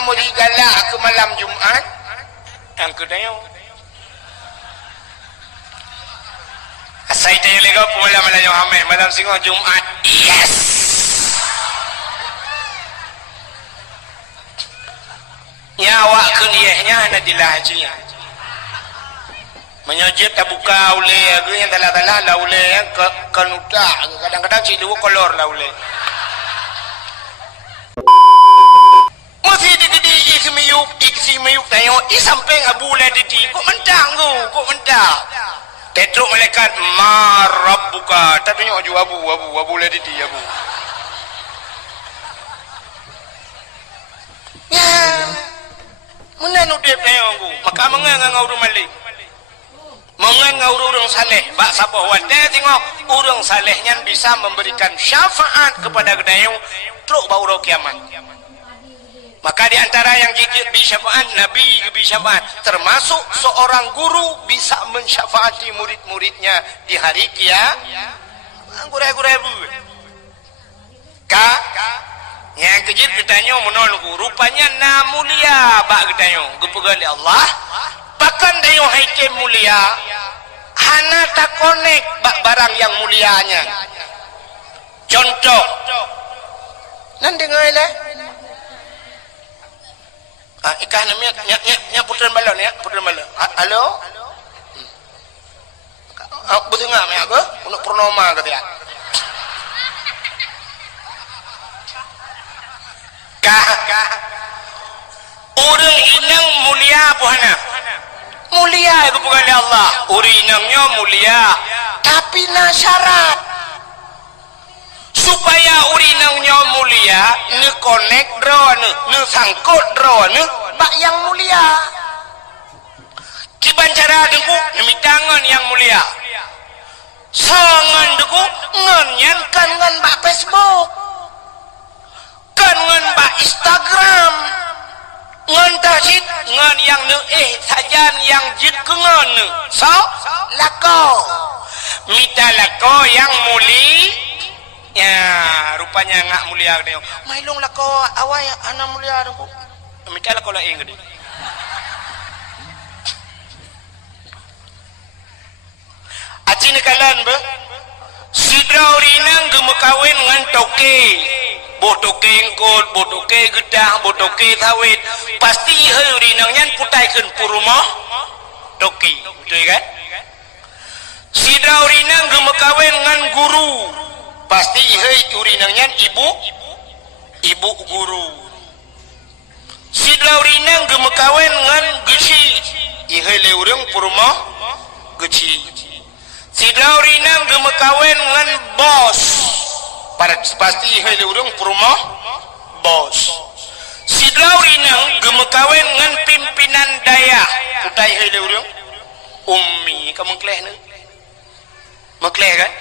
amri galak ke malam Jumaat yang kedaya asai tanya lega malam Jumaat malam singo Jumaat yes nyawa keniahnya nadilah haji menyajit tak buka oleh aku yang telah-telah lah oleh yang kenudak kadang-kadang cik dua kolor lah oleh masih di iksimiyuk tayong isamping abu lah di kok mentang kok mentang tetruk malaikat marab buka tak tunjuk abu lah di abu ya menanu dia tayong aku maka mengang urung malik mengang urung saleh bak sabah wadah tengok urung salehnya bisa memberikan syafaat kepada gedayung truk bau kiamat. Maka di antara yang gigit bi syafaat Nabi bi syafaat termasuk seorang guru bisa mensyafaati murid-muridnya di hari kiamat. Gurai-gurai bu. Yang kejit ketanya menolak rupanya na mulia bak ketanya gepegali Allah bahkan dayo haike mulia hana tak konek bak barang yang mulianya contoh nan dengar lah ikah namanya nya putran balon ya putran balon halo betul enggak me aku untuk purnama kata ya orang inang mulia puhana mulia itu bukan Allah orang inangnya mulia tapi na syarat supaya orang inangnya mulia ne connect drone ne sangkut drone bak yang mulia kiban cara dengku demi tangan yang mulia sangan dengku ngenyan kan ngan bak Facebook kan ngan bak Instagram ngan tajid ngan yang ne sajan yang jid ke ngan so lako mita lako yang muli ya rupanya ngak mulia dia mailung lako awai ana mulia dengku mita lako la ing gede acin kalan be sidra urinang gemekawin ngan toke botoke engkol, botoke gedang, botoke sawit pasti urinangnya putaikan purumah toki betul kan sidra urinang gemekawin ngan guru pasti urinangnya ibu guru sidra urinang gemekawin ngan geci ihai urang purumah geci sidra urinang gemekawin ngan bos pasti ihai urang purumah bos sidra urinang gemekawin ngan pimpinan daya putai ihai urang ummi kamu kleh ni makleh kan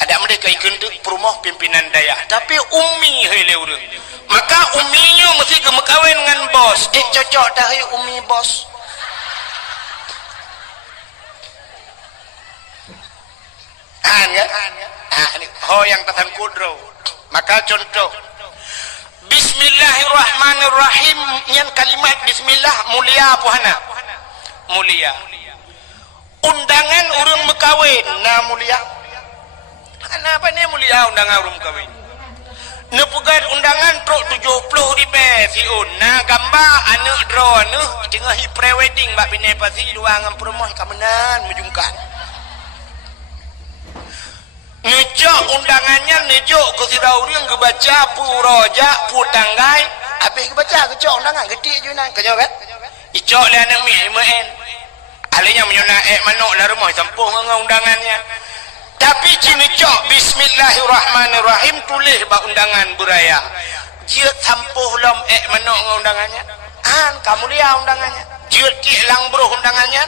ada mereka ikut perumah pimpinan daya tapi ummi hele urang maka umminya mesti gemekawin dengan bos cocok dah ummi bos kan ini ho yang tatan kudro maka contoh Bismillahirrahmanirrahim yang kalimat bismillah mulia puhana mulia undangan urang mekawin na mulia apa ni mulia undangan urang mekawin nepugan undangan truk 70 ribu siun na gambar anak drone tengah pre-wedding bak bini pasi luangan perumah kamenan menjungkan ngejok undangannya ngejok ke sirah urang kebaca puroja putanggai habis kebaca kecok undangan gede je nak kejok kan icok lah anak mi alihnya menyunak manuk lah rumah sampuh dengan undangannya tapi cini cok Bismillahirrahmanirrahim tulis bak undangan beraya jiat sampuh lom manuk dengan undangannya kamu lihat undangannya jiat kik langbruh undangannya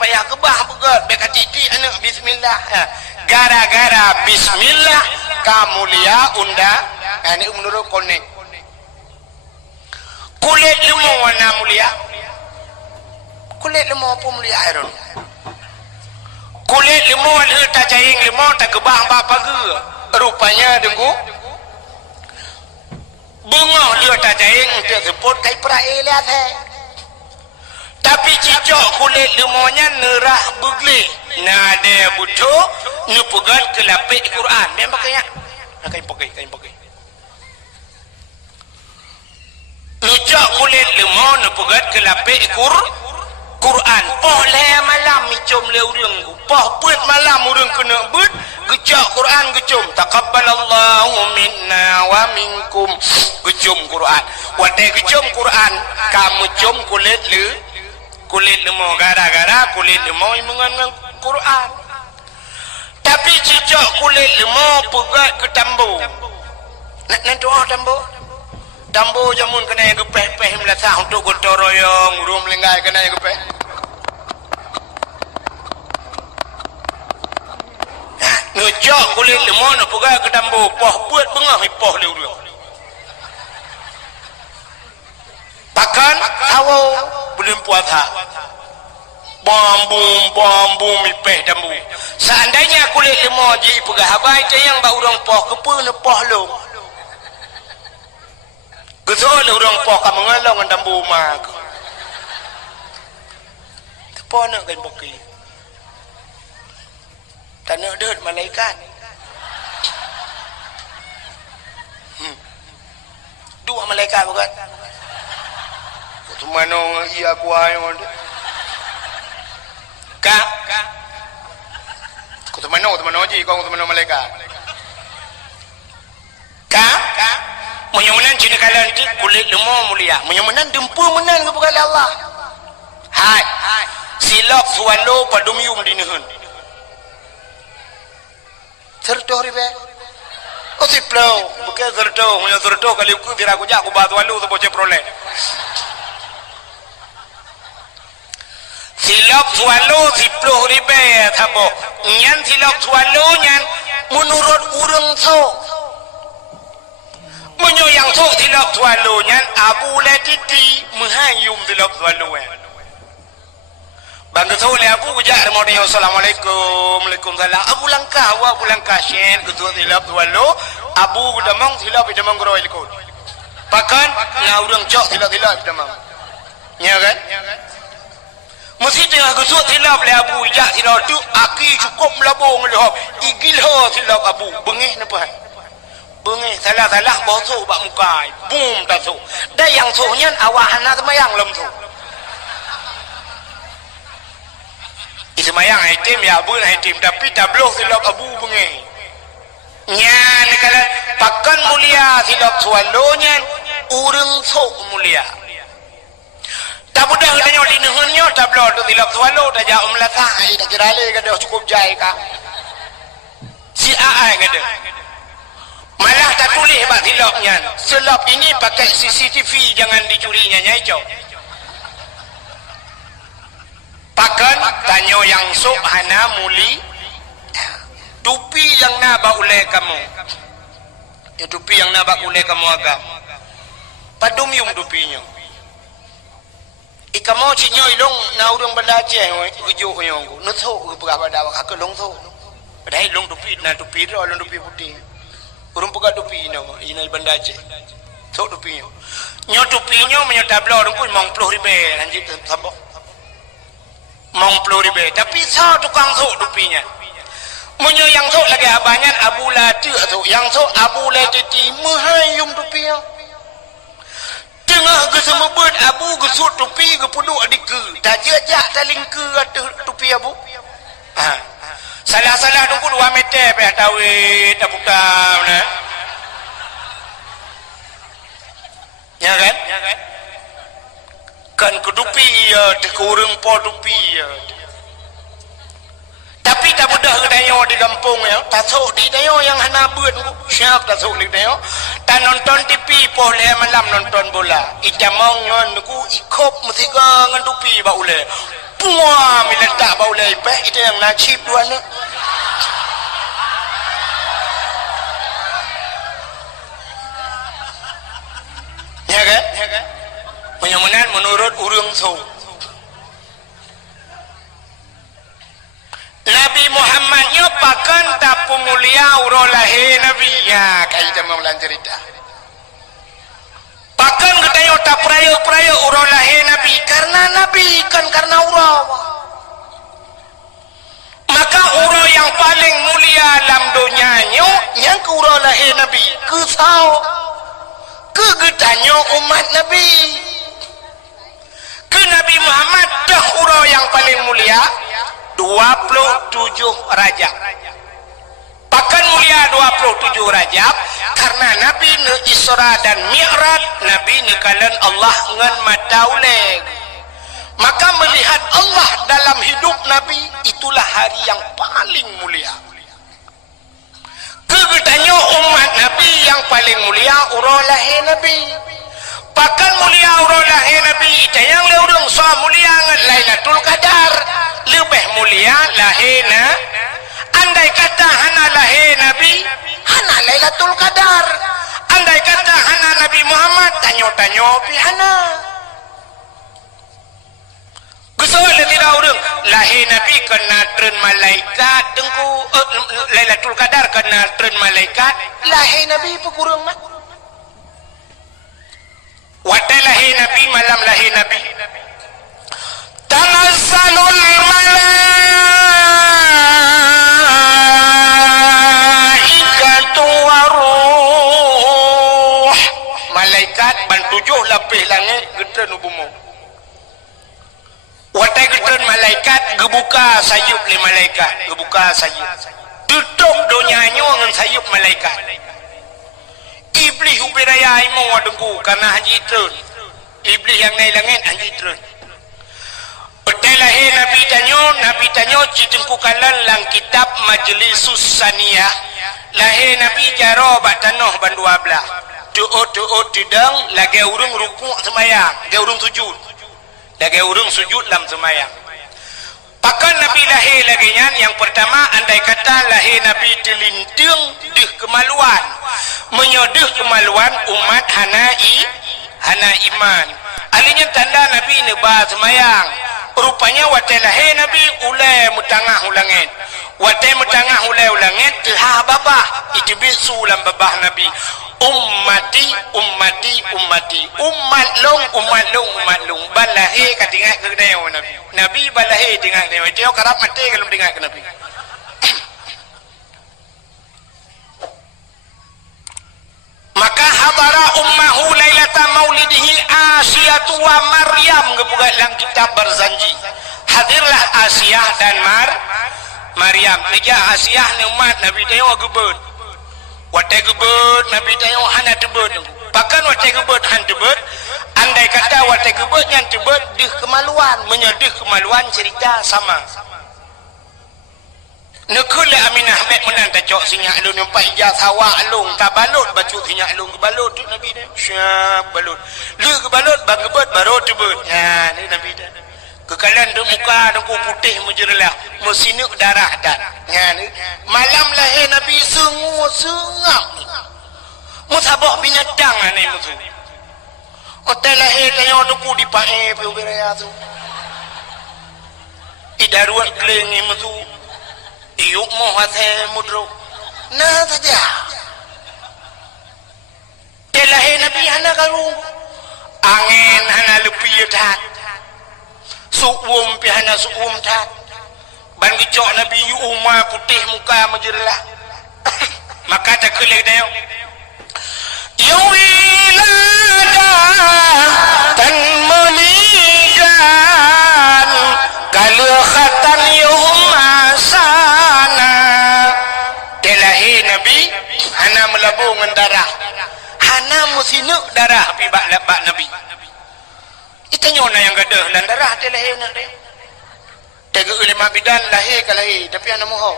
payah kebah begat beka titi anak bismillah gara-gara bismillah kamu lihat undang ini menurut konek kulit lemu warna mulia kulit lemu apa mulia airun kulit lemu ada tak caing lemu tak kebah apa ke rupanya dengku bunga dia tak caing untuk sebut kai perae lihat tapi cicok kulit lemonya nerah begli nade butuh nupugat ke lapik Quran memang kaya kain pakai nucak kulit lemon nupugat ke lapik Quran poh le malam micum le urang poh beut malam urang kena beut gecak Quran gecum taqabbalallahu minna wa minkum gecum Quran wate gecum Quran kamu cum kulit lemon gara-gara kulit lemon mengenang Quran tapi cicak kulit lemon pegat ke tambo nak doa tambo jamun kena yang gepeh-peh melasah untuk gotong royong urung melenggai kena yang gepeh ngejak kulit lemon pegat ke tambo poh buat bengah poh le urang pakan awau belum puasa bambu mipeh tambu seandainya kulit lemon ji pegah habai yang bau urang poh kepe ne poh lo betul urang poh ka mengalong ngan tambu mak kepo nak kan bokei tanah deut malaikat dua malaikat bukan tu mana iya kuai monde ka ku tu mana ji kau tu mana malaikat ka menyemenan cina kalan ti kulit lemah mulia menyemenan dempu menan kepada Allah hai silap sualo padum yum dinihun serto ribe o siplo bukan serto kali ku dira ku jak ku batu alu tu boce prole silap sualo siplo ribe thabo nyan silap sualo nyan menurut urang so menyo yang so silap sualo nyan abu latiti menghayum silap sualo bangga so le abu jar mo ni assalamualaikum waalaikumsalam abu langkah syen ketua silap sualo abu damang silap damang groil ko pakan na urang cok silap damang nya kan mesti tengah gusut silap le abu jak silap tu aki cukup melabung le hop igil ho silap abu bengih napa bengih salah boso bak mukai bum tak so dah yang so nyan awahana semayang lem tu semayang item ya abu item tapi tabloh silap abu bengih nyan kalau pakan mulia silap sualo nyan urang so mulia tak mudah katanya di nehunnya tak belum tu tilap sualo tak jauh melakah tak kira lagi kata cukup jai kah si AI kata malah tak tulis bak tilapnya selap ini pakai CCTV jangan dicurinya nyai jauh pakan tanya yang sok hana muli tupi yang nabak oleh kamu tupi yang nabak oleh kamu agam padum yung tupinya ikamo cinyo ilong na urang banda Aceh ujo koyong ko no tho pagaba dawa ka long tho dai long tupi na tupi ro long tupi putih urang paga tupi no ina banda Aceh tho tupi nyo tupi nyo menyo tablo urang ko mong 10 ribe lanjut sabo mong 10 ribe tapi sa tukang tho tupinya menyo yang tho lagi abanyan abu lati atau yang tho abu lati mahayum tupinya tengah gesemebut abu gesut tupi gepuduk adike dah jejak taling ke tupi abu salah tunggu 2 meter peh tawe tak buka nah ya kan ke tupi ya dekurung po tupi ya tapi tak mudah kedayo di kampung ya tasuk di dayo yang hana beut siap tasuk di dayo tak nonton TV boleh malam nonton bola ijamong ngon ku ikop mesti ngan tupi ba ule puah miletak ba ule peh itu yang nasib dua ni ya kan penyemenan menurut urang so Nabi Muhammad nya pakan tapu mulia urolahe Nabi ya kaita maulan cerita pakan tengok tak peraya urau lahir Nabi karena Nabi kan karena urau. Maka urau yang paling mulia dalam dunianya yang ke urau lahir Nabi kesau kegetanyo umat Nabi ke Nabi Muhammad dah urau yang paling mulia 27 Rajab. Bahkan mulia 27 Rajab karena Nabi ne Isra dan Mi'raj, Nabi ne kalan Allah ngan matauleg. Maka melihat Allah dalam hidup Nabi itulah hari yang paling mulia. Kegetanyo umat Nabi yang paling mulia urau lahir Nabi. Bahkan mulia urau lahir Nabi yang leurung so mulia ngan Lailatul Qadar. Lebih mulia lahirna. Andai kata hana lahir Nabi, hana Lailatul Qadar. Andai kata hana Nabi Muhammad, tanyo-tanyo pi hana. Gusoal tidak urang lahir Nabi kena tren malaikat dengku Lailatul Qadar kena tren malaikat. Lahir Nabi pekurang mak. Watai lahir Nabi malam lahir Nabi. Tanazalul malaikatu waruh. Malaikat bantujuh lapis langit getan ubumu. Watai getan malaikat gebuka sayup li malaikat, gebuka sayup. Tutup donyanya dengan sayup malaikat. Iblis ubiraya imu wadengku karena haji terun. Iblis yang naik langit haji terun. Betul lahir Nabi tanyo citengku kalan lang kitab Majlisus Saniyah. Lahir Nabi jaro bak tanah bandua belah. Tu'ut tidang lagi urung rukuk semayang, lagi urung sujud. Lagi urung sujud dalam semayang. Pakan Nabi lahir lagi yang pertama andai kata lahir Nabi telintung deh kemaluan. Menyodeh kemaluan umat hana iman. Alinya tanda Nabi nebah semayang. Rupanya watai lahir Nabi ulai mutangah ulangit. Watai mutangah ulai ulangit tehah babah. Itu bisu dalam babah Nabi. Ummati umat long balahir katingat ke deo Nabi balahir tinggal deo dia kerap mati kalau dengar ke Nabi. Maka hadara ummahu lailata maulidihi Asiyatu wa Maryam kebuka dalam kitab berzanji. Hadirlah Asiyah dan Maryam. Meja Asiyah ni umat Nabi deo gebut. Watai gebut Nabi tanya hana tebut. Bahkan watai gebut han tebut. Andai kata watai gebut yang tebut dih kemaluan, menyedih kemaluan cerita sama. Nekul Aminah Ahmed menang tacok sinyak alun nyumpai ijaz hawa alung tabalut bacu sinyak alung kebalut tu Nabi dia. Syak balut. Lu kebalut bang gebut baru tebut. Ya ni Nabi dia. Kekalan tu muka dengku putih menjerlah mesinuk darah dan ya ni malam lahir Nabi sengap musabah binatang ni musuh hotel lahir tanya dengku di pae pe ubiraya tu idaruat kelengi musuh iuk moh hate mudro nah saja hotel lahir Nabi hana karung angin hana lepi dah suwum pihana suwum tak ban gicok Nabi umma putih muka menjerlah maka tak kelih dia yawilada tan menigan kalau khatan yumasana telahi Nabi hana melabung darah hana musinuk darah pi bak Nabi. Itanya orang yang gadah dan darah dia lahir nak dia. Tega ulama bidan lahir ke lahir tapi anak moho.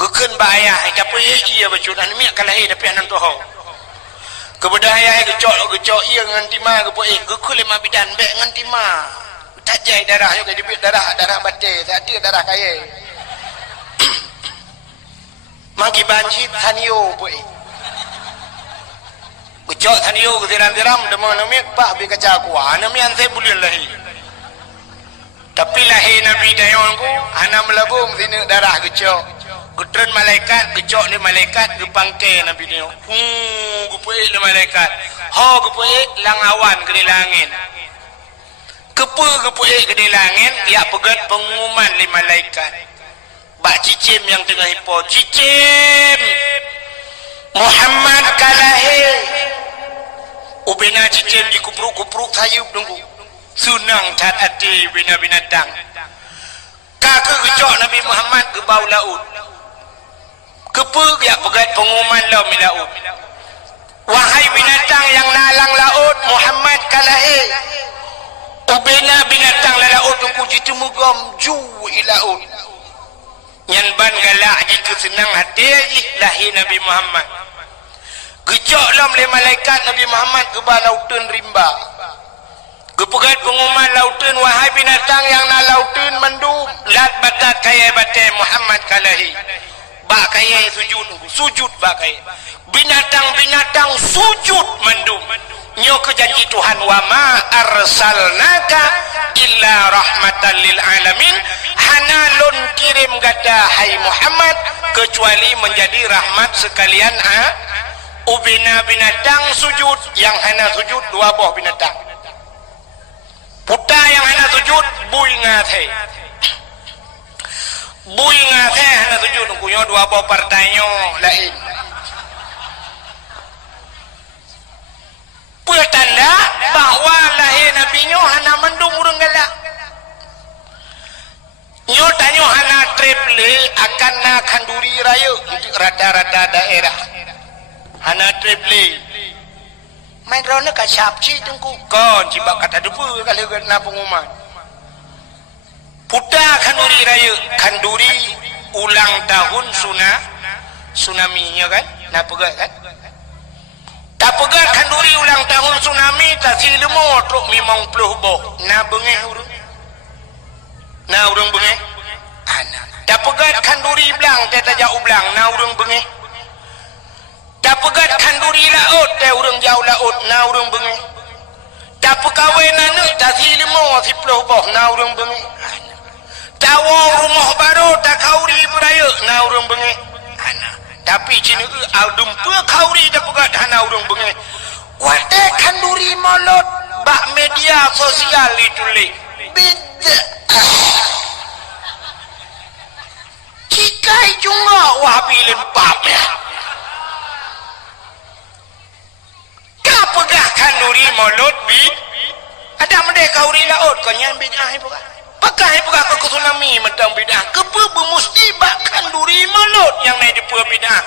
Geken ba ayah tapi ia bacuran mi ke lahir tapi anak toho. Kebudayaan gecok ia ngan timah ke poe geken ulama bidan bek ngan timah. Tak jai darah yo jadi darah batai tak ada darah kaya. Mangki banjit tanio poe. Kecok taniyo ketiram-tiram demang namik bah bi kaca aku anami ante boleh lahir tapi lahir Nabi dayonku ana melabung sini darah kecok gutren malaikat kecok ni malaikat gepangke Nabi dia gupai ni malaikat ho kepuik lang awan ke langit kepuik ke langit dia pegat pengumuman li malaikat bak cicim yang tengah hipo cicim Muhammad kalahir ubena cicim di kupruk sayup tunggu sunang cat hati bina binatang kakak kecok Nabi Muhammad ke bau laut kepuik dia pegat pengumuman laut wahai binatang yang nalang laut Muhammad kalahir ubena binatang laut tunggu jitu mugam ju ilaut nyan ban galak jika senang hati lahir Nabi Muhammad gejok lam le malaikat Nabi Muhammad ke lautan rimba kepegat pengumuman lautan wahai binatang yang na lautan mendum lat batat kaya batai Muhammad kalahi bak kaya sujud bak kaya binatang-binatang sujud mendum nyo ke janji Tuhan wa ma arsalnaka illa rahmatan lil alamin hanalun kirim gada hai Muhammad kecuali menjadi rahmat sekalian ubina binatang sujud yang hana sujud dua buah binatang puta yang hana sujud bui ngathe hana sujud kunyo dua buah partainya lain tanda bahawa lahir Nabi nyo hana mendung urang galak nyo tanyo hana triple akan na kanduri raya untuk rada-rada daerah hana triple main rona ka sapci tungku kon cibak kata debu kalau na pengumuman puta kanduri raya kanduri ulang tahun tsunami nya kan na pegat kan tak pegat kanduri ulang tahun tsunami tak silemo truk mimong puluh boh na bengeh urang bengeh tak pegat kanduri belang tak jauh belang na urang bengeh tak pegat kanduri laut tak urang jauh laut na urang bengeh tak pekawin anak tak silemo 10 boh na urang bengeh tawa rumah baru tak kauri beraya na urang bengeh tapi cina aldum pua kauri dah pegat hana urang bengeh wate kanduri molot bak media sosial ditulis beda cikai juga wahabi lempap ya ka pegah kanduri molot ada mendek kauri laut kau nyan bid'ah pegat pakai pegat ke tsunami mentang bid'ah kepe bermusti bak kanduri molot yang naik di pua bid'ah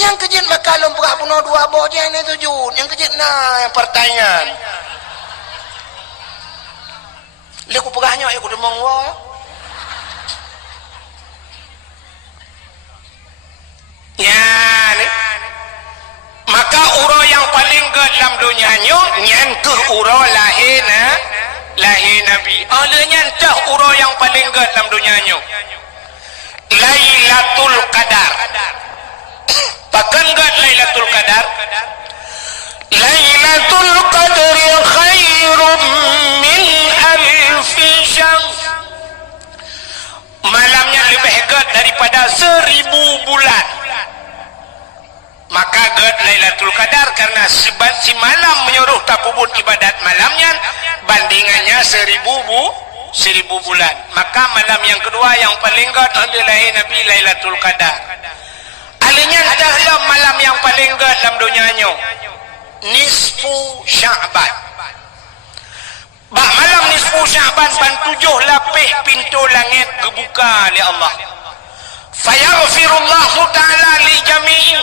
yang kejit makalum pegat bunuh dua boh je yang tujuh yang kejit yang pertanyaan lihat aku pegahnya aku demang wah ya ni maka uro yang paling ged dalam dunia nyan ke uro lahir Nabi oleh nyantah uro yang paling ged dalam dunia Lailatul Qadar pakan ged Lailatul Qadar Lailatul Qadri khairum min alfi syahr malamnya lebih ged daripada 1000 bulan maka ged Lailatul Qadar karena si malam menyuruh tapubut ibadat malamnya bandingannya 1000 bulan maka malam yang kedua yang paling ged adalah Nabi Lailatul Qadar alinya adalah malam yang paling ged dalam dunianya nisfu Sya'ban malam nisfu Sya'ban ban 7 lapis pintu langit kebuka oleh Allah fayaghfirullahu ta'ala li jami'i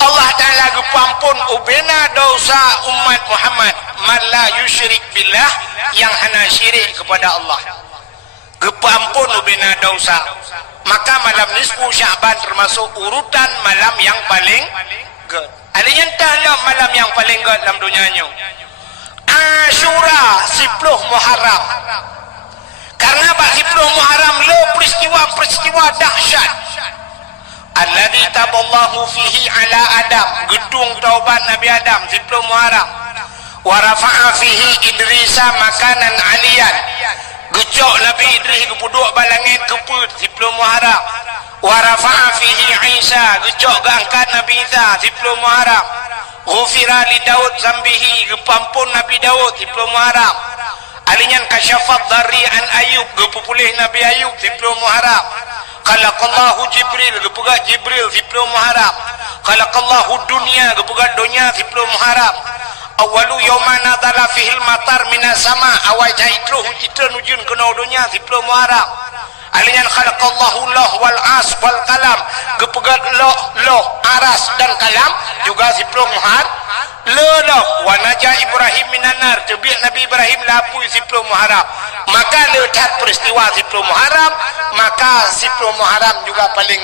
Allah Ta'ala gepampun ubena dosa umat Muhammad man la yusyrik billah yang hana syirik kepada Allah gepampun ubena dosa maka malam nisfu Sya'ban termasuk urutan malam yang paling ged adanya entahlah malam yang paling ged dalam dunianya Asyura 10 Muharram karena 10 Muharram le peristiwa dahsyat alladzi taballahu fihi ala Adam gedung taubat Nabi Adam 10 Muharram wa rafa'a fihi Idrisa makanan aliyan gejok Nabi Idris kepuduk balangit keput 10 Muharram wa rafa'a fihi Isa gejok angkat Nabi Isa 10 Muharram ghufira li Daud zambihi gepampun Nabi Daud 10 Muharram alinyan kasyafat dari an Ayub gepupulih Nabi Ayub 10 Muharram khalaqallahu Jibril gepuga Jibril 10 Muharram khalaqallahu dunya gepuga dunya 10 Muharram awalu yawma nadala fihil matar minas sama awai caitruh itu nujun kena dunya 10 Muharram alinyan khalaqallahu loh wal as wal kalam gepegat loh aras dan kalam juga 10 Muharram loh wa naja Ibrahim minanar tebiak Nabi Ibrahim lapui 10 Muharram maka letak peristiwa 10 Muharram maka 10 Muharram juga paling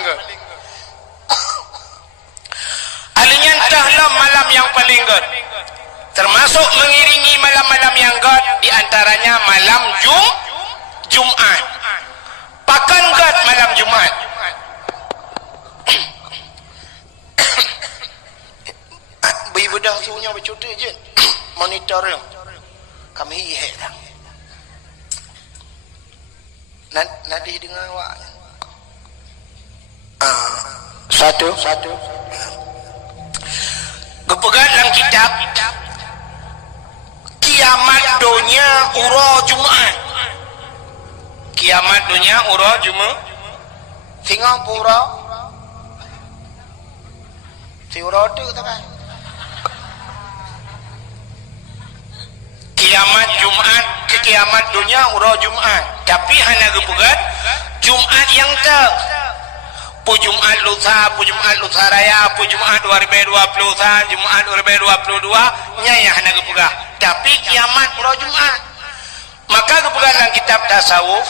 alinyan tahlam malam yang paling termasuk mengiringi malam-malam yang god diantaranya malam Jumat pakan god malam Jumat beri bedah suhunya bercuti je monitor yang kami ihek tak nanti dengar awak satu kepegat dalam kitab kiamat dunia ura Jumat kiamat dunia ura Jumat Singapura si ura tu tak kiamat Jumat ke kiamat dunia ura Jumat tapi hanya kepegat Jumat yang tak pu Jumat lusa raya pu Jumat 2021 Jumat 2022 nya yang hanya kepegat tapi kiamat ura Jumat maka kepegat dalam kitab tasawuf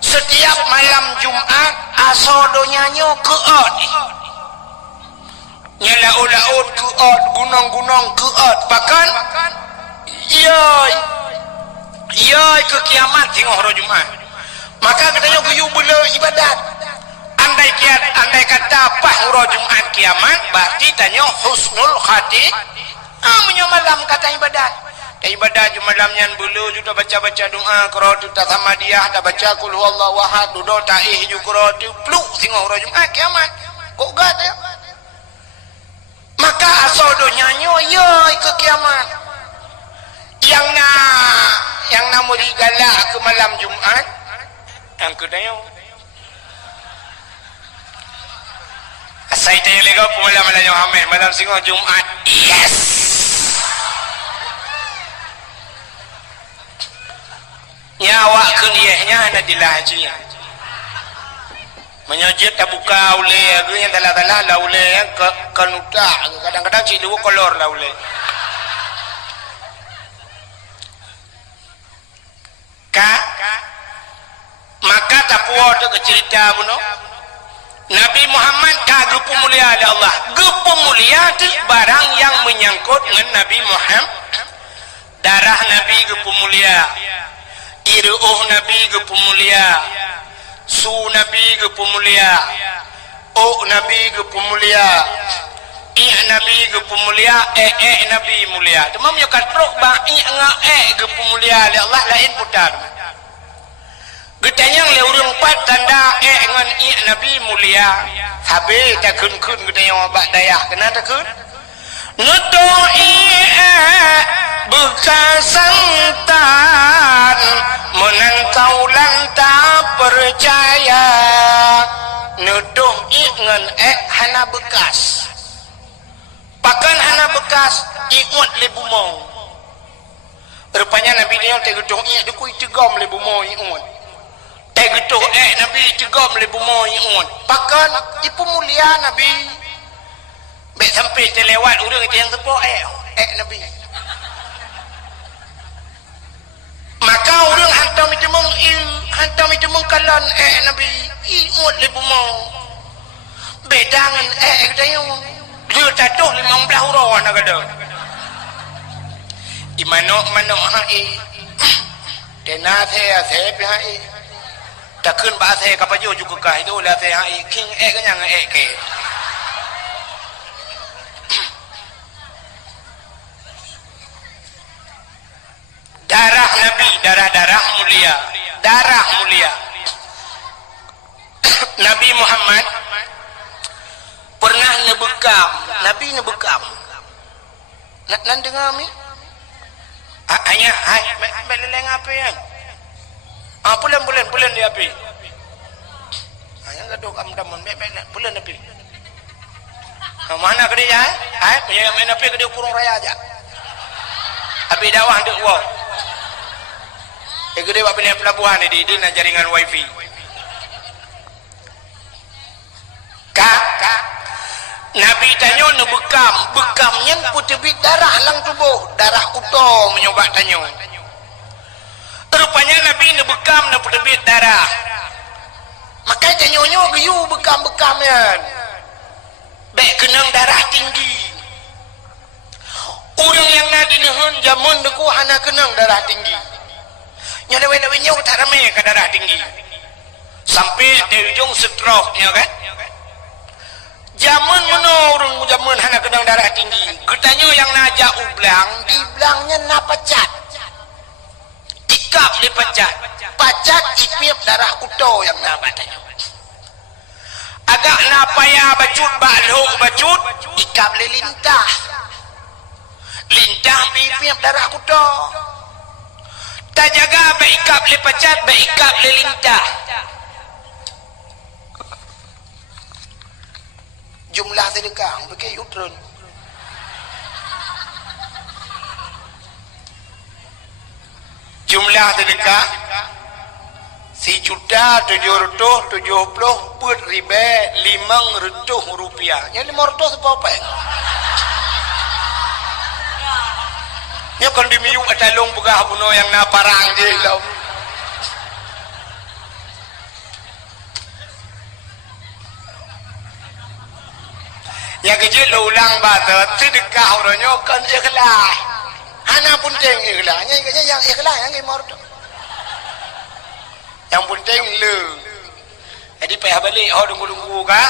setiap malam Jumat asodonya keot nya laut keot gunung keot bahkan Yoi ke kiamat tengok hari Jumat maka katanya guyu bela ibadat andai kata apa hari Jumat kiamat berarti tanya husnul khatimah menyo malam kata ibadat malamnya bulu juga baca doa qiraatu tasamadiyah dah baca qul huwallahu ahad duduk taih ju qiraatu pluk tengok hari Jumat kiamat kok gad ya maka asodonya yoi ke kiamat yang namuri galak ke malam Jumat yang kedaya asai tanya lega malam yang hamil malam singo Jumat yes nyawa keniahnya ada di laji menyojit tak buka oleh yang telah lah oleh yang kenuta kadang-kadang cilu kolor lah oleh maka tak puas ke cerita buno Nabi Muhammad gepu mulia oleh Allah gepu mulia itu barang yang menyangkut dengan Nabi Muhammad darah Nabi gepu mulia iruh Nabi gepu mulia su Nabi gepu mulia Nabi gepu mulia Nabi gepu mulia Nabi mulia temam yo katrok ba gepu mulia oleh Allah lain putar getanyang le urang pat tanda ngan Nabi mulia habe tak kun getanyang ba dayah kena tak kun nutoi bekas santan menantau lanta percaya nuduh ngan hana bekas pakan hana bekas ikut lebu mau rupanya Nabi dia tegutuh dekui tegam lebu mau ikut tegutuh Nabi tegam lebu mau ikut pakan ipu mulia Nabi baik sampai terlewat orang itu yang tepuk Nabi maka orang hantam itu mengkalan Nabi ikut lebu mau bedangan katanya dia tatuh 15 orang nak ada di mana hai dena saya pihai takkan bahasa kapajo juga kah itu lah saya hai king kan yang ke darah Nabi darah mulia Nabi Muhammad pernah nebekam Nabi nebekam Nan dengar mi? Hanya beleleng apa ya? Bulan dia api. Hanya gadok amdamun bulan api. Mana kerja? Punya main api kerja kurung raya aja. Api dakwah dek wow. Gede buat pilih pelabuhan di jaringan wifi. Kak, Nabi tanya nu bekamnya putih darah lang tubuh, darah kuto menyoba tanya. Rupanya Nabi nu bekam nu putih darah. Makanya tanya geyu bekam-bekamnya. Baik kenang darah tinggi. Orang yang nadi nehun jamun deku hana kenang darah tinggi. Nyawa tak ramai ke darah tinggi. Sampai di ujung stroke-nya kan. Jamun menurun jamun hana kenang darah tinggi. Ketanya yang najak ublang, diblangnya na pacat. Ikap di pacat. Pacat ipip darah kuto yang na batanya. Agak na payah bacut balho bacut, ikap le lintah. Lintah ipip darah kuto. Tak jaga baikap le pacat, baikap le lintah. Jumlah sedekah pakai utron. Jumlah sedekah 1.770.500 rupiah. Yang 500 apa? Nya kon dimiyu atalong bugah buno yang naparang je law. Ya kecil lo ulang bata sedekah orangnya kan ikhlas. Hana pun teng ikhlas. Yang ikhlas yang imorto. Yang penting le. Jadi payah balik oh tunggu-tunggu ka.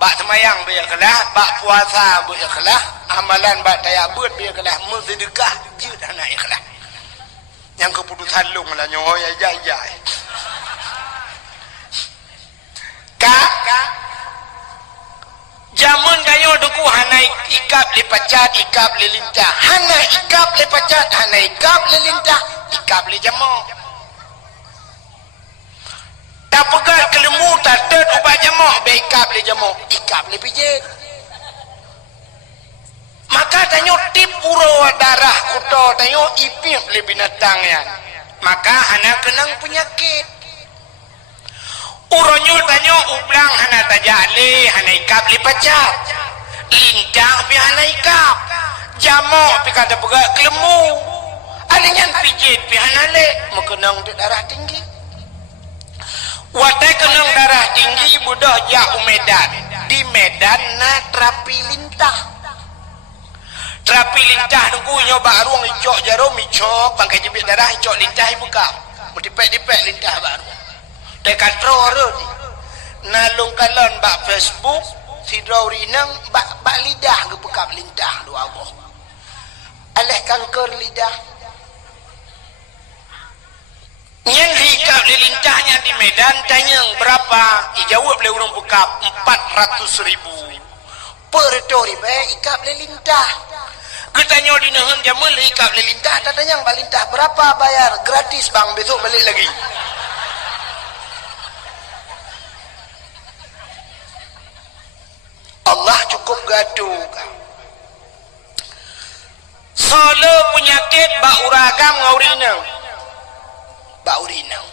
Bak semayang biar kelah, bak puasa biar kelah, amalan bak tayabut biar kelah, sedekah je dah nak ikhlas. Yang keputusan long lah nyoy aja. Kak, jamun kayo duku hana ikap le pacat, ikap le lintah. Hana ikap le pacat, hana ikap le lintah, ikap le jamu. Tak pegang kelemu tak ter ubat jamu, baikap le jamu, ikap le pijit. Maka tanyo tip uro darah kuto tanyo ipip le binatang yan. Maka hana kenang penyakit. Uronyo tanyo ublang hana tajale, hana ikap le pacat. Lintang pi hana ikap. Jamu pi kata pegang kelemu. Alingan pijit pi hana le, mekenang darah tinggi. Watai kenang darah tinggi budak jauh Medan. Di Medan na terapi lintah. Terapi lintah nunggu nyoba ruang icok jarum icok bangkai jebit darah icok lintah buka. Dipek lintah baru. Dekat teror ni. Nalung kalon bak Facebook si Rinang bak lidah ngebuka lintah dua boh. Aleh kanker lidah. Yang hikap lintahnya di Medan tanya berapa? Dijawab oleh orang buka 400.000 per tori ikap lintah. Ketanya di nehun jamun ikap lintah, tanya bang lintah berapa bayar? Gratis bang, besok balik lagi. Allah cukup gaduh. Solo penyakit bak uragam ngaurinang. Baurinang.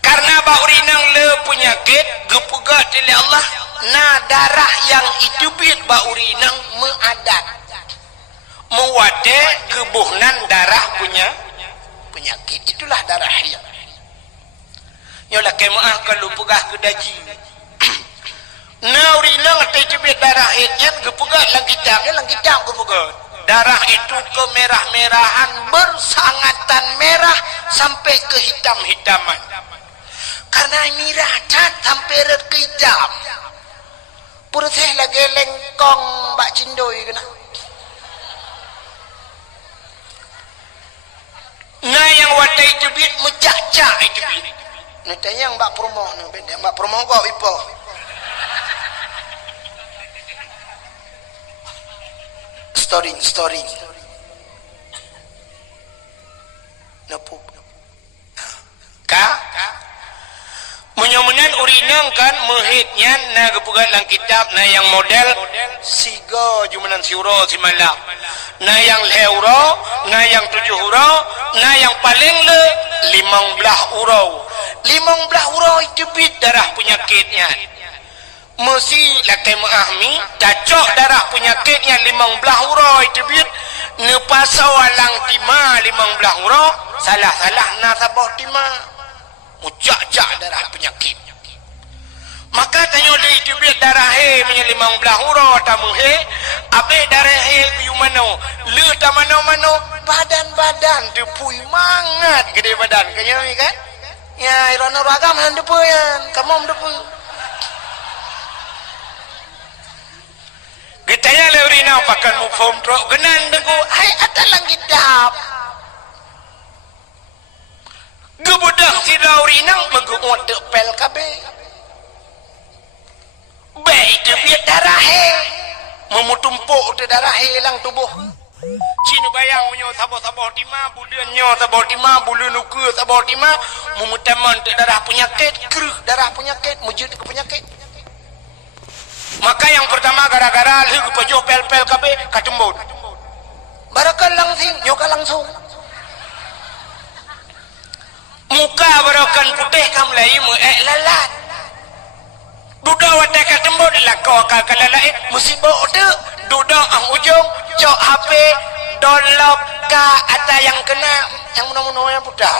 Karena baurinang le penyakit gepegat oleh Allah, na darah yang itu bit baurinang meadat. Mewade gebuhnan darah punya penyakit. Itulah darah yang. Nyolah kemaah kalau pegah ke daji. Na urinang itu bit darah yang gepegat lang kitam gepegat. Darah itu kemerah-merahan, bersangatan merah sampai ke hitam-hitaman. Karena merah cat sampai ke hitam. Purusih lagi lengkong bak cindoi kena. Nah yang wadah itu bit mecak-cak itu bit. Nanti yang bak promo ni, bak promo kau ipo. storing napu ka menyomenan urinang kan mehitnya na kepugat lang kitab na yang model siga jumanan siuro simalak na yang leuro na yang 7 hurau na yang paling le 15 urau 15 urau itu bit darah penyakitnya mesti lakai mengahmi cacok darah penyakitnya 15 urau itu bit nepasau alang tima 15 urau salah-salah na sabah tima ucak-cak darah penyakit maka tanya dia itu biar darah he punya 15 urau tamu he abe darah he piu mano le ta mano badan depui mangat gede badan kanya ni kan ya irona ragam han depuyan kamom depui gitanya leurina pakan mu form tro genan deku hai atalang gidap gebudak si laurinang meguot pel kabe baik dia biar darah he memutumpuk te darah he lang tubuh cina bayang menyo sabah tima bulan nyo sabah tima bulan nuku sabah tima memutaman te darah penyakit keruh darah penyakit mujud ke penyakit maka yang pertama gara-gara lih pejo pel kabe kacembut barakan langsing nyoka langsung muka barakan putih kamlai mu lalat duda wadah kacembut lakau kalalai musibah tu duda ang ujung cok HP download ka ada yang kena yang mudah-mudahan putih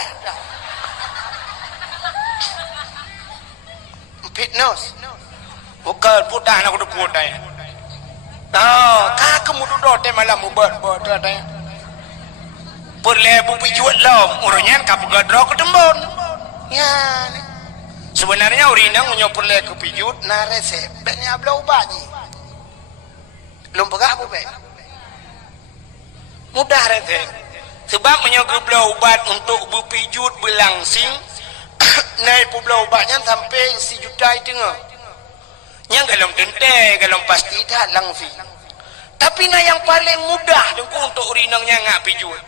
fitness bukan putih nak udah putih kamu duda te malam buat ada perle bupi jual lom orangnya kapu gadro ketembon ya sebenarnya urinang menyopurle ke pijut na resep dan nyabla ubahnya belum pegah bupe mudah resep sebab menyogobla ubat untuk bupijut belangsing naik publa ubatnya sampai 1 juta itu yang galom tente galom pasti tak langfi tapi na yang paling mudah dengku untuk urinangnya ngak pijut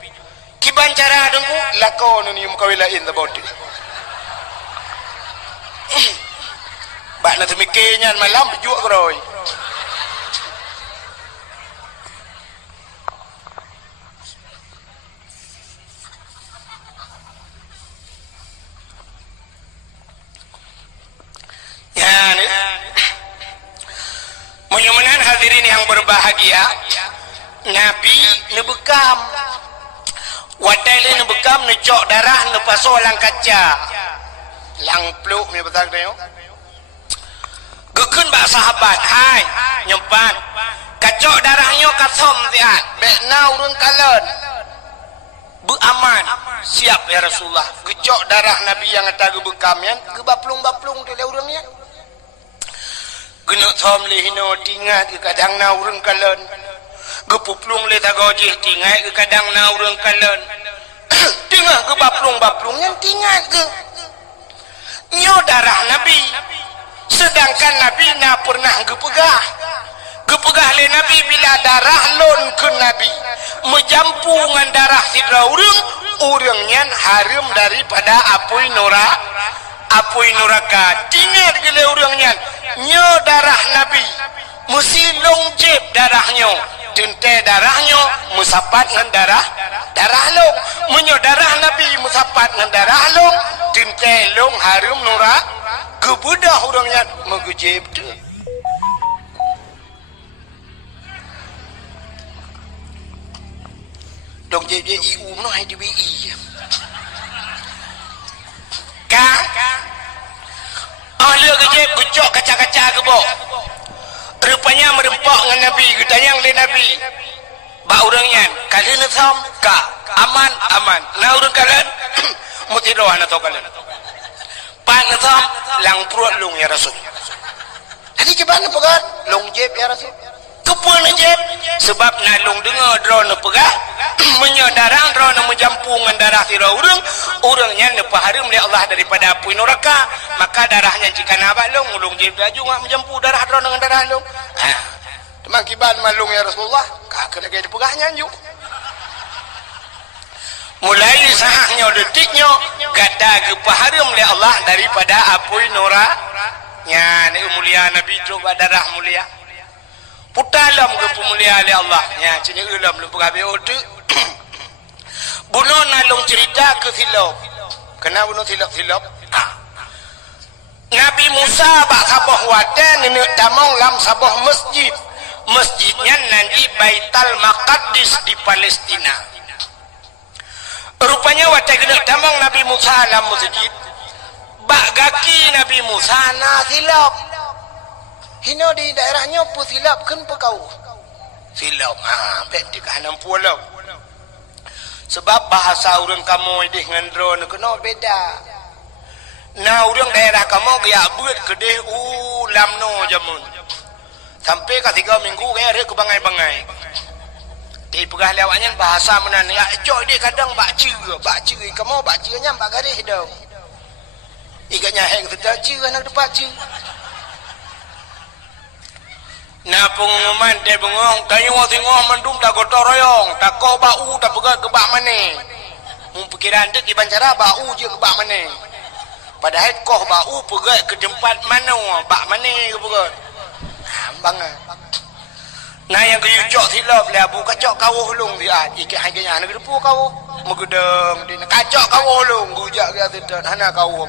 kiban cara dengku lakon ni mukawilain taboti bak na temikirnya malam pijut keroi ya ni mudah-mudahan hadirin yang berbahagia Nabi nebekam wadai nebekam necok darah nepaso lang kaca lang pluk ni betul dia gekun bak sahabat hai nyempan kacok darahnya kasom tiat bekna urun kalon bu aman siap ya Rasulullah gecok darah Nabi yang ada gebekam yan gebaplung-baplung dia urangnya genok som le hino tingat ke kadang na urang kalon gepuplung le tagoje tingat ke kadang na urang kalon tengah gebaplung-baplung yang tingat ke nyo darah Nabi sedangkan Nabi na pernah gepegah le Nabi bila darah lon ke Nabi menjampu ngan darah sidra urangnya harum daripada apui neraka tingat gele urangnya nyo darah Nabi mesti longjeb darahnya tente darahnya musapat ngan darah long menyo darah Nabi musapat ngan darah long tente long harum nura kebudah orangnya megejeb tu dong je iu no hai di ka le gejeb gecok kaca-kaca ke bo rupanya merempok dengan Nabi getanyang le Nabi ba urangnya kalian sam ka aman na urang kalian mesti doa na to kalian pan sam lang perut lung ya Rasul tadi ceban pegat long jeb ya Rasul kepun jeb sebab na lung dengar drone pegah menyodarang drone menjampungan darah tira urangnya nepaharum oleh Allah daripada api neraka maka darahnya jika nabak long jeb laju ngak menjampu darah drone dengan darah long Teman kiban malung ya Rasulullah, kena kaya dipegahnya anjuk. Mulai sahahnya detiknya gada kepaharum oleh Allah daripada apui nora nya ni mulia Nabi tu darah mulia. Putalam ke pemulia oleh Allah nya cini ulam lu pegabe otu. Bunuh nalung cerita ke silap. Kena bunuh silap-silap. Nabi Musa bak sabah wadah nenek tamang lam sabah masjid. Masjidnya nanti Baitul Maqdis di Palestina. Rupanya wadah nenek tamang Nabi Musa lam masjid. Bak gaki Nabi Musa na silap. Hino di daerahnya pun silap kan pekau. Silap. Betul kanan pulau. Sebab bahasa orang kamu dengan drone kena beda. Nah orang daerah kamu gaya buat kedeh lamno jamun. Sampai ketiga minggu gaya ada ke bangai-bangai. Di pegah lewatnya bahasa menan ya coy dia kadang bakci kamu bakcinya mbak garih dong. Ikatnya hek sudah ci anak depan ci. Nah pengumuman dia bengong kayu tengok mendung tak gotong royong tak kau bau tak pegat ke bak mana. Pikiran dia di bancara bau je ke bak mana. Padahal kau bau pegat ke tempat mana bak mana ke pegat. Bangan. Nah yang kejok silap lah bu kacok kawuh long dia ikat harganya nak depu kawuh megedeng dia kacok kawuh long gujak dia tidak hana kawuh.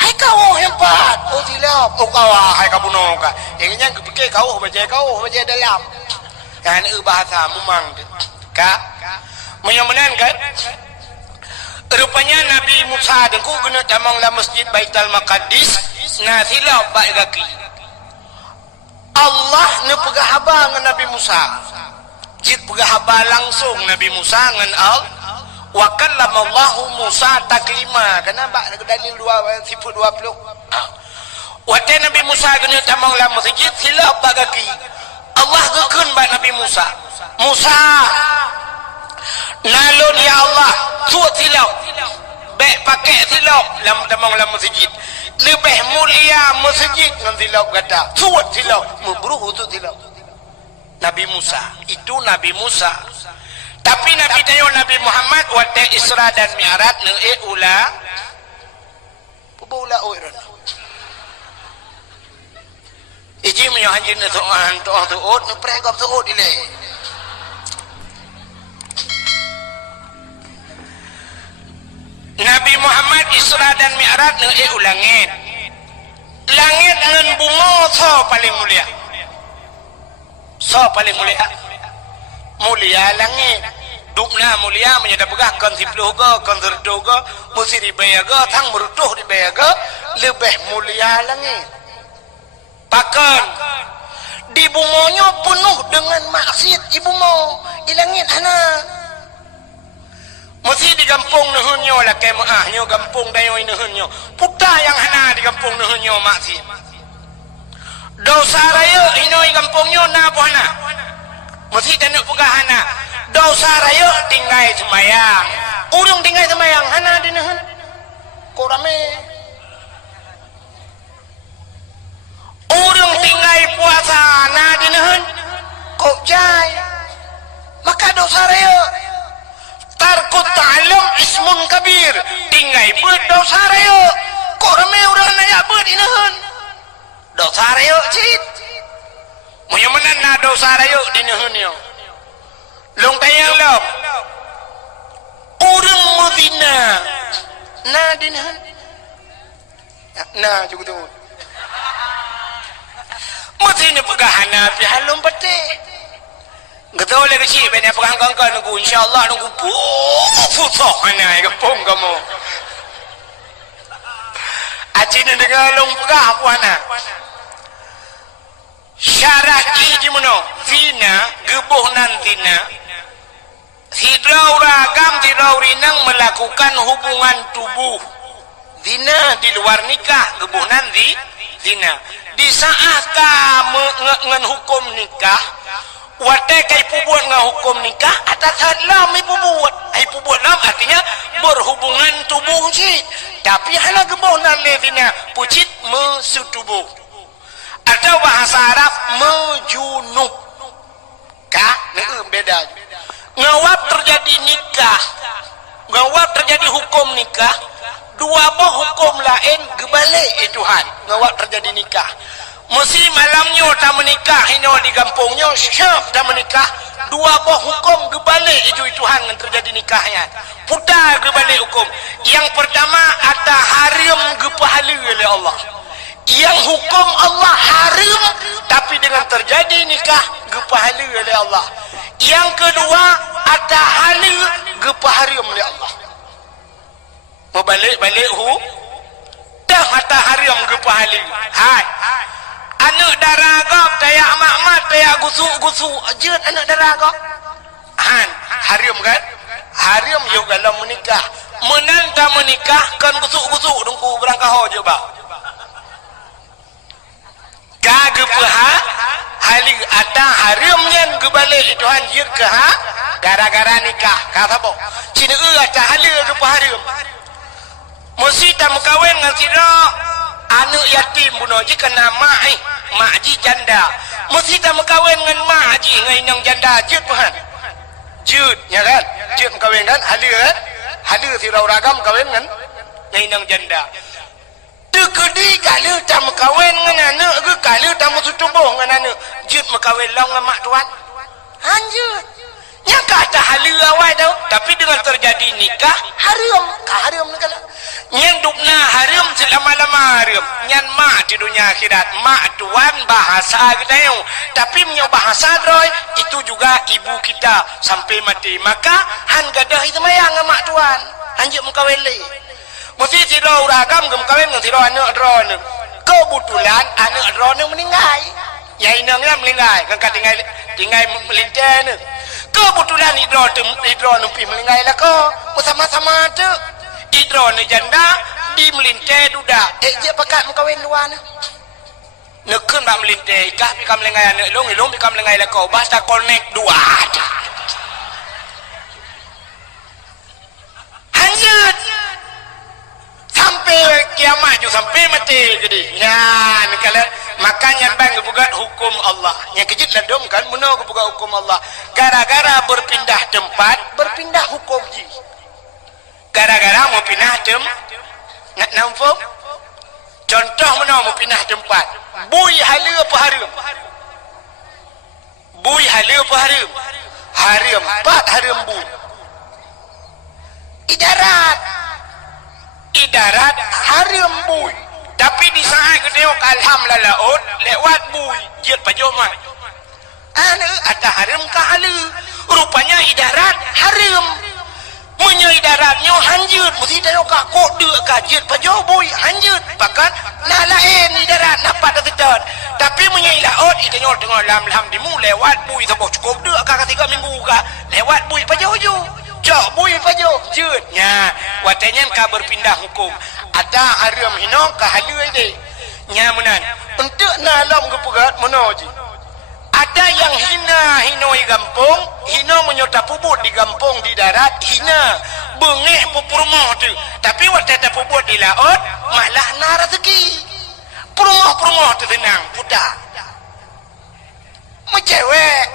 Hai kawuh hebat oh silap oh kawah hai kabuno ka yang kepikir kawuh baca dalam kan bahasa memang ka menyamanan kan rupanya Nabi Musa dengku guna tamang la masjid Baitul Maqdis nah silap bak gaki Allah ne pegah haba dengan Nabi Musa. Jid pegah haba langsung Nabi Musa dengan Allah. Wa kallamallahu Musa taklima. Kenapa? Dalil 20. Waktu Nabi Musa kena tamang la masjid silap bagaki. Allah gekun bak Nabi Musa. Musa nalun ya Allah tuat silap. Baik pakai silap lam tamang la masjid. Lebih mulia masjid dengan silap kata suat silap memburu untuk silap Nabi Musa itu Nabi Musa tapi Nabi tayo Nabi Muhammad waktu Isra dan Mi'raj ula pula oiran iji menyo hanjin tu'ut pregap tu'ut ile Nabi Muhammad Isra dan Mi'raj langit. Langit dengan bunga so paling mulia. So paling mulia. Mulia langit. Dupna mulia menyada pegah kon 10 ke kon 10 ke mesti dibayar ke tang merutuh dibayar ke lebih mulia langit. Pakan di bungonya penuh dengan maksiat ibu mau ilangit hana mesti di kampung nuhunyo lah kemaahnya kampung dayo nuhunyo puta yang hana di kampung nuhunyo maksiat dosa raya inoi kampungnya na apa hana mesti tanuk pegah hana dosa raya tinggal semayang urung tinggal semayang hana di nuhun kok rame urung tinggal puasa na di nuhun kok jai maka dosa raya tarkut ta'alum ismun kabir tinggal berdosa raya kok ramai orang nanya berdinahan dosa raya cik muyaman na dosa raya dinahan yo long tayang lop orang mudina na dinahan na juga tu mesti ni pegahan api halum petik Getol lagi sih, banyak pegang-pegang nunggu, insyaAllah nunggu fusoh mana kampung kamu. Aci ni dengar long pegah apa mana? Syarat di mana? Zina, gebuh nan zina. Hidrau ragam, hidrau rinang melakukan hubungan tubuh. Zina di luar nikah, gebuh nan zina. Di saat kamu ngen hukum nikah, wadah kai pubuat dengan hukum nikah atas halam ibu buat. Ibu buat lam artinya berhubungan tubuh cik. Tapi hala gebau nan lezina pucit mesutubuh. atau bahasa Arab mejunub. Kah? Beda. Ngawap terjadi nikah. Ngawap terjadi hukum nikah. Dua boh hukum lain gebalik Tuhan. Ngawap terjadi nikah. Mesti malamnya tak menikah hino di kampungnya syaf tak menikah. Dua boh hukum gebalik itu Tuhan yang terjadi nikahnya. Putar gebalik hukum. Yang pertama ada haram gepahala oleh Allah. Yang hukum Allah haram tapi dengan terjadi nikah gepahala oleh Allah. Yang kedua ada halal gepaharam oleh Allah. Mau balik dah mata haram gepahala. Hai. Anak darah kau tayak mak-mak tayak gusuk-gusuk jeut anak darah kau. Haram kan? Haram yo kalau menikah. Menanta menikah kan gusuk-gusuk dengku berangkah je ba. Kage paha hali ada haramnya gebalik Tuhan jeut ke ha gara-gara nikah. Kata apa? Cina ada halal ke haram. Mesti tak kawin dengan sira anak yatim bunuh je kena mak ji janda. Mesti tak kawin dengan mak ji ngai janda jeut Tuhan. Jeut ya kan? Jeut kawin kan halal. Halal sira ragam kawin dengan ngai janda. Tekedi kalau tak kawin dengan anak ke kalau tak sutubuh dengan anak jeut kawin long dengan mak tuan. Anjut. Nya kata halal awal tau, tapi dengan terjadi nikah haram. Haram ni kalau nyan dukna haram selama-lama haram. Nyan mak di dunia akhirat mak tuan bahasa kita yo, tapi punya bahasa roy itu juga ibu kita sampai mati. Maka han gadah itu mayang mak tuan. Anjuk mengkawin le. Mesti sira uragam gem kawin dengan sira anak drone. Kebetulan anak drone meninggal. Ya inangnya meninggal kan tinggal melintas ni. Kebetulan hidro nempi meninggal lah ko. Sama-sama tu. Hidro ni janda di melintas duda. Dia pakat mengkawin luar ni. Nekun bak melintas. Ikah pika melingay anak ilong pika melingay lah ko. Basta connect dua ada. Hanjut. Sampai kiamat juga sampai mati jadi. Ya, kalau makanya bang kebugat hukum Allah. Yang kejut lah dom kan muna kebugat hukum Allah. Gara-gara berpindah tempat, berpindah hukum ji. Gara-gara mau pindah nak nampak? Contoh muna mau pindah tempat. Bui hala apa haram? Bui hala apa haram? Haram. 4 haram bui. Idarat haram bui. Tapi di saat kita tengok alhamdulillah laut lewat bui jeut pajoma. Ada haram ke halal? Rupanya idarat haram. Punya idaratnya hanjut. Mesti tengok kak kok dek kajet pajo bui hanjut. Bahkan lah lain idarat nampak terdekat. Tapi punya laut tengok lam dimu lewat bui sebab cukup dek kak 3 minggu kak lewat bui pajo ju. Cok bui pajo jeut. Nya watanya ka berpindah hukum. Ada haram hino ke halal ini. Nyamunan. Untuk nalam kepegat menuju. Ada yang hina di kampung, hina menyota puput di kampung di darat, hina bengek pupurmoh tu. Tapi waktu tak puput di laut, malah na rezeki. Purmoh tu tenang, putar. Mencewek.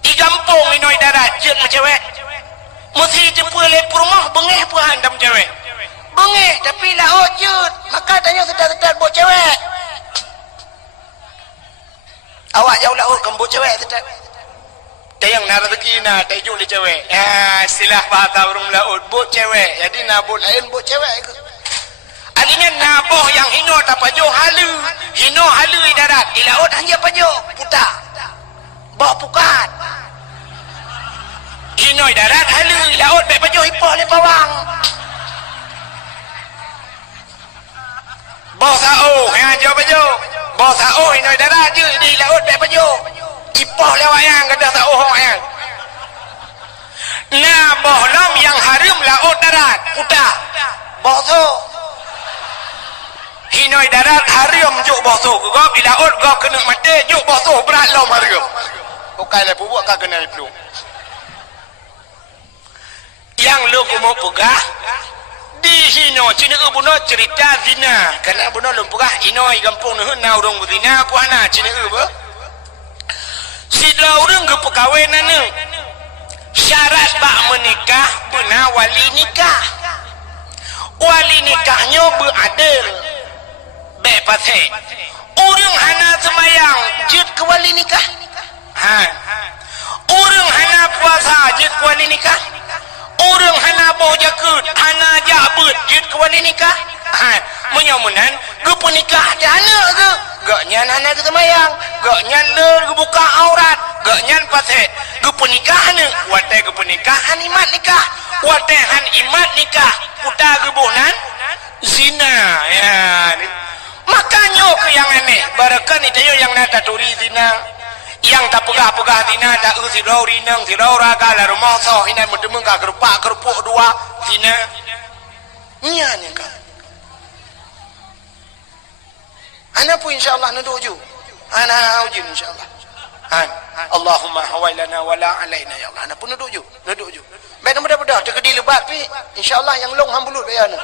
Di kampung hina di darat, jeut mencewek. Mesti jumpa le purmoh bengek pun handam cewek. Bengek tapi laut jeut. Maka tanya sedar-sedar buat cewek. Awak jauh laut kan buat cewek sedar. Tayang nak rezeki nak tajuk di cewek. Istilah bahasa orang laut buat cewek. Jadi nak buat lain buat cewek ke. Artinya naboh yang hino tak pajo halu. Hino halu di darat. Di laut hanya pajo putar. Bawa pukat. Hino di darat halu. Di laut baik pajo hipoh le pawang. Bos AO yang jauh pajo. Bos AO hino di darat je. Di laut baik pajo. Hipoh lewat yang kata AO yang. Nah bohlam yang haram laut darat. Putar. Boso. Hinoi darat haram juk boso. Gop di laut gop kena mati juk boso berat lom haram. Bukanlah pupuk kau kena itu. Yang lu mau pegah di hino cina buno cerita zina karena buno lumpurah inoi kampung nuhun na urang zina ku ana cina ba sidra urang ke perkawinan ni syarat bak menikah benar wali nikahnya beradil baik pasal orang hana semayang jid ke wali nikah orang hana puasa jid ke wali nikah orang hana bau jakut hana jabut jid ke wali nikah menyamunan ke penikah ada anak ke gak nyan hana ke semayang gak nyan ler ke buka aurat gak nyan pasal ke pernikahan ni watai ke pernikahan imat nikah wataihan imat nikah putar ke bohnan zina ya makanya ke yang aneh barakan itu yang nak turi zina yang tak pegah-pegah zina tak usirau rinang sirau raga la rumah so hinan mendemeng ka kerupuk dua zina nya ni ka ana pun insyaallah nunduk ju ana ujin insyaallah Allahumma hawailana wala alaina ya Allah ana pun nunduk ju baik mudah-mudah terkedi lebat pi insyaallah yang long hambulut bayar ni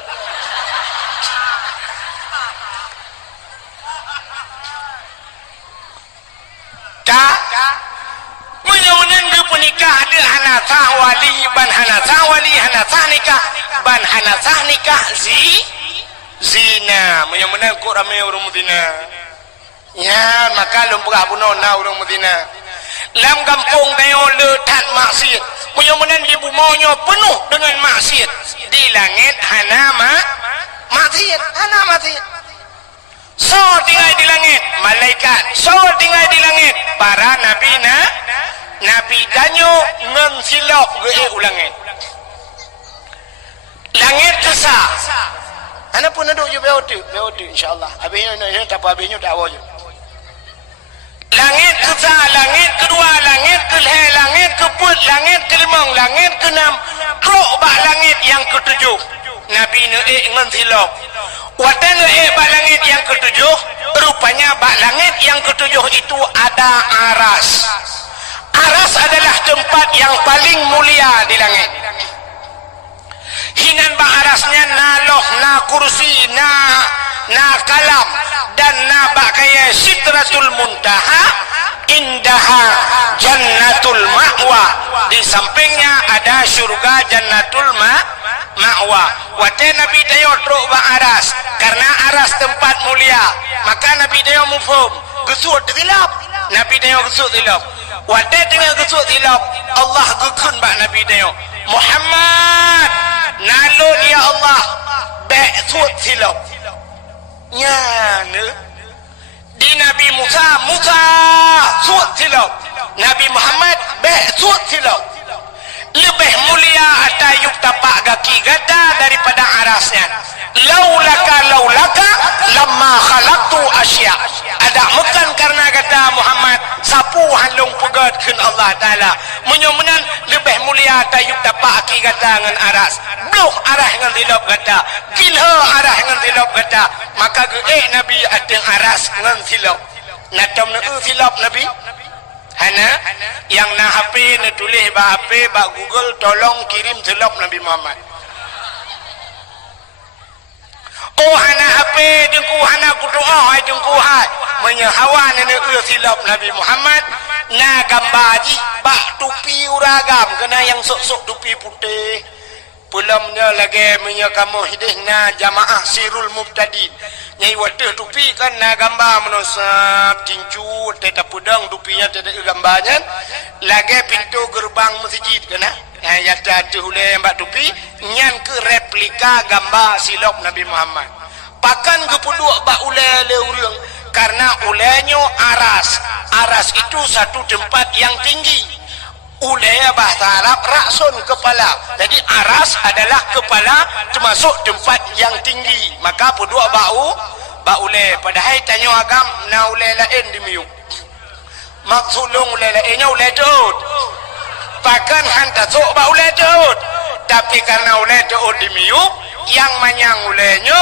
menyamunan ke penikah ada hanasah wali ban hanasah wali hanasah nikah ban hanasah nikah zina menyamunan kok ramai orang zina ya maka lumpurah bunuh na orang zina lam kampung tayo letat maksiat menyamunan ibu maunya penuh dengan maksiat di langit hana maksiat so tinggal di langit malaikat so tinggal di langit para nabi danyo ngensilok ge ulangit langit kesah ana pun duduk je beotu insyaallah habisnya ni tak apa habisnya tak awak je langit kesah langit kedua langit kelih langit keput langit kelimang langit keenam teruk bak langit yang ketujuh nabi ngensilok watan bak langit yang ketujuh rupanya bak langit yang ketujuh itu ada aras adalah tempat yang paling mulia di langit hinan bak arasnya na loh na kursi na kalam dan na bak kaya sidratul muntaha indaha jannatul ma'wa di sampingnya ada syurga jannatul ma'wa wate nabi tayo truk ba aras karena aras tempat mulia maka nabi tayo mufhum gesut dilap nabi tayo gesut dilap wate tengah gesut dilap Allah gekun ba nabi tayo Muhammad nalun ya Allah be'sut silap nya ne di nabi Musa sut silap nabi Muhammad be'sut silap lebih mulia atayub tapak kaki gada daripada arasnya laulaka lamma khalaqtu asya ada bukan karena kata Muhammad sapu halung pegat kun Allah Ta'ala menyomenan lebih mulia atayub tapak kaki gada dengan aras blok arah dengan tilap gada gilha arah dengan tilap gada maka nabi ateng aras dengan silap natam silap nabi hana yang na HP na tulis ba HP ba Google tolong kirim selop Nabi Muhammad oh hana HP dengku hana kudoa hai dengku hai menyahawan na selop Nabi Muhammad na gambaji ba tupi uragam kena yang sok-sok tupi putih pulamnya lagi menyakamu hidihna jamaah sirul mubtadin nyai wadah tupi kan na gambar menusap tincu teta pedang tupinya teta gambarnya lagi pintu gerbang masjid kena ya tadi oleh mbak tupi nyan ke replika gambar silop Nabi Muhammad pakan kepuduk bak ulai le urang karena ulainya aras itu satu tempat yang tinggi ulaya bahasa Arab raksun kepala jadi aras adalah kepala termasuk tempat yang tinggi maka puduk bak ulai padahal tanya agam na ulai lain di miuk maksud long ulai lainnya ulai daud bahkan hantar sok bak ulai daud tapi karena ulai daud di miuk yang manyang ulainya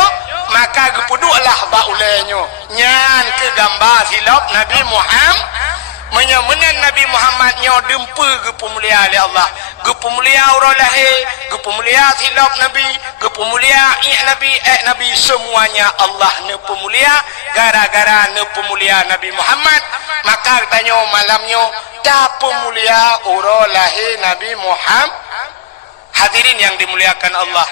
maka kepuduklah bak ulainya nyan ke gambar silap Nabi Muhammad menyamunan Nabi Muhammad nyo dempe ke pemulia oleh Allah Gepemulia urang lahir, gepemulia hilaf Nabi, gepemulia Nabi, Nabi semuanya Allah ne pemulia gara-gara ne pemulia Nabi Muhammad. Maka tanya malamnya dah pemulia urang lahir Nabi Muhammad. Hadirin yang dimuliakan Allah,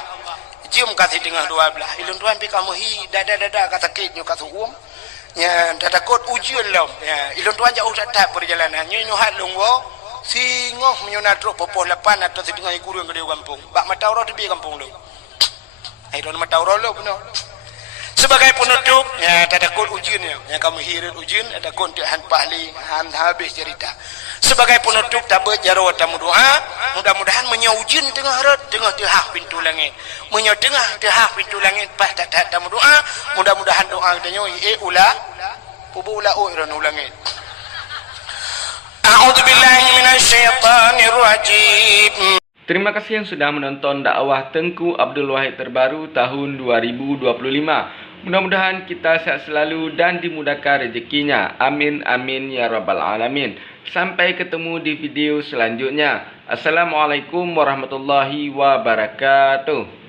jom kasih tengah dua belah. Ilun tuan pi kamu hi dada kata sakitnya kata uam. Ya dah takut ujian lah. Ya ilun tuan jauh tak perjalanan. Nyu hat lungwo singoh menyunat ro popoh lapan atau setengah guru yang gede kampung. Bak mata ro tebi kampung lu. Ai don mata ro lu benar. Sebagai penutup, ya tak takut ujian ya. Yang kamu hirit ujian ada konti han pahli han habis cerita. Sebagai penutup tabet jaro tamu doa, mudah-mudahan menyaujian tengah harat tengah pintu langit. Tengah pintu langit pas tak tamu doa, mudah-mudahan doa denyo ula pubu ula langit. A'udzubillahi minasyaitonirrajim. Terima kasih yang sudah menonton dakwah Tengku Abdul Wahid terbaru tahun 2025. Mudah-mudahan kita sehat selalu dan dimudahkan rezekinya. Amin amin ya rabbal alamin. Sampai ketemu di video selanjutnya. Assalamualaikum warahmatullahi wabarakatuh.